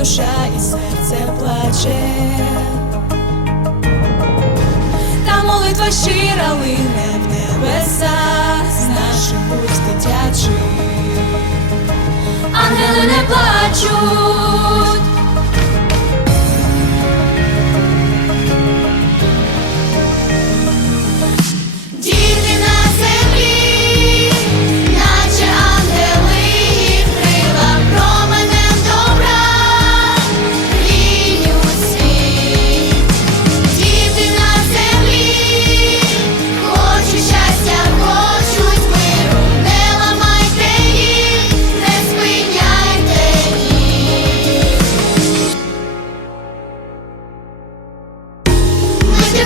Душа, і серце плаче. Та молитва щира лине в небеса з наших уст дитячих.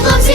Oh,